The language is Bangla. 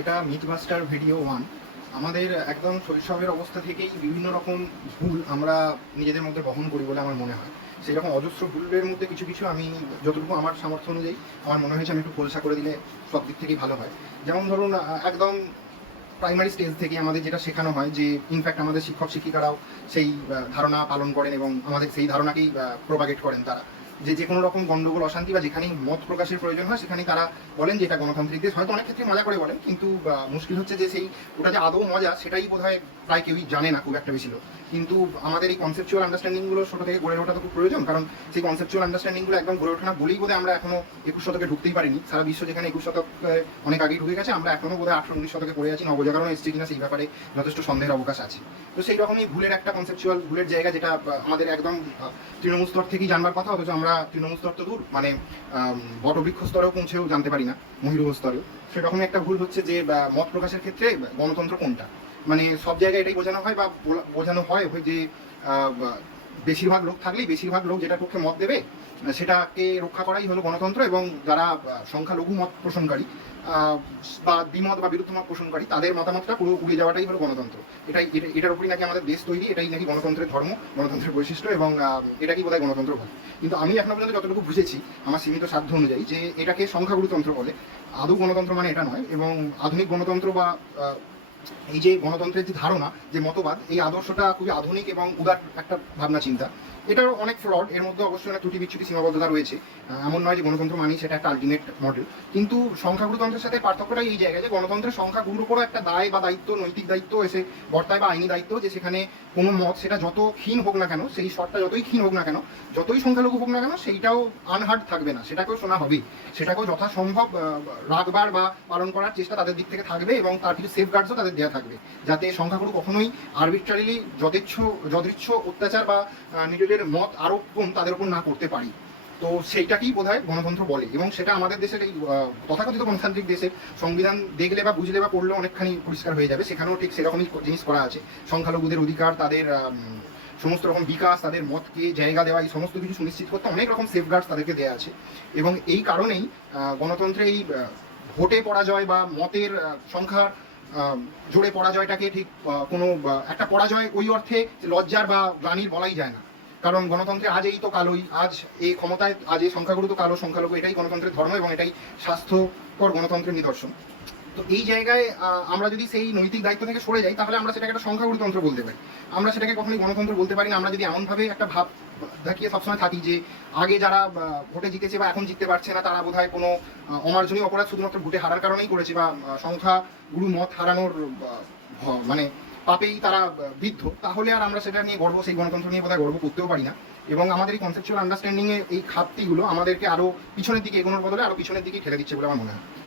এটা মিথবাস্টার ভিডিও ওয়ান আমাদের একদম শৈশবের অবস্থা থেকেই বিভিন্ন রকম ভুল আমরা নিজেদের মধ্যে বহন করি বলে আমার মনে হয়। সেই রকম অজস্র ভুলের মধ্যে কিছু কিছু আমি যতটুকু আমার সামর্থ্য অনুযায়ী আমার মনে হয়েছে আমি একটু খোলসা করে দিলে সব দিক থেকেই ভালো হয়। যেমন ধরুন একদম প্রাইমারি স্টেজ থেকে আমাদের যেটা শেখানো হয় যে ইনফ্যাক্ট আমাদের শিক্ষক শিক্ষিকারাও সেই ধারণা পালন করেন এবং আমাদের সেই ধারণাকেই প্রোপাগেট করেন তারা। যে যে কোনো রকম গন্ডগোল, অশান্তি বা যেখানেই মত প্রকাশের প্রয়োজন হয় সেখানে তারা বলেন যে এটা গণতান্ত্রিক দেশ। হয়তো অনেক ক্ষেত্রে মজা করে বলেন, কিন্তু মুশকিল হচ্ছে যে সেই, ওটা যে আদৌ মজা, সেটাই বোধহয় প্রায় কেউই জানে না খুব একটা বেশি লোক। কিন্তু আমাদের এই কনসেপচুয়াল আন্ডারস্ট্যান্ডিংগুলো ছোট থেকে গড়ে ওঠা তো খুব প্রয়োজন, কারণ সেই কনসেপচুয়াল আন্ডারস্ট্যান্ডিংগুলো একদম গড়ে ওঠে না বলেই বোধহয় আমরা এখনও একুশ শতকে ঢুকতেই পারিনি। সারা বিশ্ব যেখানে একুশ শতক অনেক আগেই ঢুকে গেছে, আমরা এখনও বোধহয় আঠারো উনিশ শতকে পড়ে আছি নবজাগরণ এসছে কিনা সেই ব্যাপারে যথেষ্ট সন্দেহের অবকাশ আছে। তো সেই রকমই ভুলের একটা কনসেপচুয়াল ভুলের জায়গা যেটা আমাদের একদম তৃণমূল স্তর থেকেই জানবার কথা, অথচ আমরা তৃণমূল স্তর তো দূর মানে বটবৃক্ষ স্তরেও পৌঁছেও জানতে পারি না, মহিরুহ স্তরেও। সেরকমই একটা ভুল হচ্ছে যে মত প্রকাশের ক্ষেত্রে গণতন্ত্র কোনটা? মানে সব জায়গায় এটাই বোঝানো হয় বা বোঝানো হয় যে বেশিরভাগ লোক থাকলেই বেশিরভাগ লোক যেটার পক্ষে মত দেবে, সেটাকে রক্ষা করাই হলো গণতন্ত্র এবং যারা সংখ্যালঘু মত পোষণকারী বা দ্বিমত বা বিরুদ্ধ মত পোষণকারী, তাদের মতামতটা পুরো উড়ে যাওয়াটাই হলো গণতন্ত্র। এটাই, এটা- এটার উপরই নাকি আমাদের দেশ তৈরি, এটাই নাকি গণতন্ত্রের ধর্ম, গণতন্ত্রের বৈশিষ্ট্য এবং এটাই বোধহয় গণতন্ত্র বলে। কিন্তু আমি এখনও পর্যন্ত যতটুকু বুঝেছি, আমার সীমিত সাধ্য অনুযায়ী যে এটাকে সংখ্যাগুরুতন্ত্র বলে, আদৌ গণতন্ত্র মানে এটা নয় এবং আধুনিক গণতন্ত্র বা এই যে গণতন্ত্রের যে ধারণা, যে মতবাদ, এই আদর্শটা খুবই আধুনিক এবং উদার একটা ভাবনা চিন্তা। এটার অনেক ফ্রড এর মধ্যে অবশ্যই অনেক ত্রুটি বিচ্ছুটি সীমাবদ্ধতা রয়েছে। এমন নয় যে গণতন্ত্র মানেই সেটা একটা আলটিমেট মডেল কিন্তু সংখ্যাগুরুতন্ত্রের সাথে পার্থক্যটাই এই জায়গায় যে গণতন্ত্রের সংখ্যাগুরুর উপরও একটা দায় বা দায়িত্ব, নৈতিক দায়িত্ব এসে বর্তায় বা আইনি দায়িত্ব যে সেখানে কোনো মত সেটা যত ক্ষীণ হোক না কেন, সেই শটটা যতই ক্ষীণ হোক না কেন, যতই সংখ্যালঘু হোক না কেন, সেইটাও আনহার্ড থাকবে না। সেটাকেও শোনা হবেই। সেটাকেও যথাসম্ভব রাখবার বা পালন করার চেষ্টা তাদের দিক থেকে থাকবে এবং তার কিছু সেফ গার্ডসও তাদের দেওয়া থাকবে। যাতে সংখ্যাগুরু কখনোই আরবিট্রারিলি যথেচ্ছ যথেচ্ছ অত্যাচার বা নিজেদের মত আরোপণ তাদের উপর না করতে পারি। তো সেইটাকেই বোধ হয় গণতন্ত্র বলে এবং সেটা আমাদের দেশের এই তথাকথিত গণতান্ত্রিক দেশের সংবিধান দেখলে বা বুঝলে বা পড়লে অনেকখানি পরিষ্কার হয়ে যাবে। সেখানেও ঠিক সেরকমই জিনিস করা আছে। সংখ্যালঘুদের অধিকার, তাদের সমস্ত রকম বিকাশ, তাদের মতকে জায়গা দেওয়া, এই সমস্ত কিছু সুনিশ্চিত করতে অনেক রকম সেফগার্ডস তাদেরকে দেওয়া আছে। এবং এই কারণেই গণতন্ত্রে এই ভোটে পরাজয় বা মতের সংখ্যার জোরে পরাজয়টাকে ঠিক কোনো একটা পরাজয় ওই অর্থে লজ্জার বা গ্লানির বলাই যায় না। কারণ গণতন্ত্রে আজ এই তো কালোই, আজ এই ক্ষমতায়, আজ এই সংখ্যাগুরু তো কালো, সংখ্যালঘু এটাই গণতন্ত্রের ধর্ম এবং এটাই স্বাস্থ্যকর গণতন্ত্রের নিদর্শন। তো এই জায়গায় আমরা যদি সেই নৈতিক দায়িত্ব থেকে সরে যাই, তাহলে আমরা সেটাকে একটা সংখ্যাগুরুতন্ত্র বলতে পারি। আমরা সেটাকে কখনোই গণতন্ত্র বলতে পারি না। আমরা যদি এমনভাবে একটা ভাব দেখিয়ে সবসময় থাকি যে আগে যারা ভোটে জিতেছে বা এখন জিততে পারছে না, তারা বোধহয় কোনো অমার্জনীয় অপরাধ শুধুমাত্র ভোটে হারার কারণেই করেছে বা সংখ্যা গুরু মত হারানোর মানে পাপেই তারা বৃদ্ধ। তাহলে আর আমরা সেটা নিয়ে গর্ব, সেই গণতন্ত্র নিয়ে বোধহয় গর্ব করতেও পারি না। এবং আমাদের এই কনসেপচুয়াল আন্ডারস্ট্যান্ডিংয়ে এই খাতটিগুলো আমাদেরকে আরও পিছনের দিকে এগোনোর বদলে আরও পিছনের দিকে ঠেলে দিচ্ছে বলে আমার মনে হয়।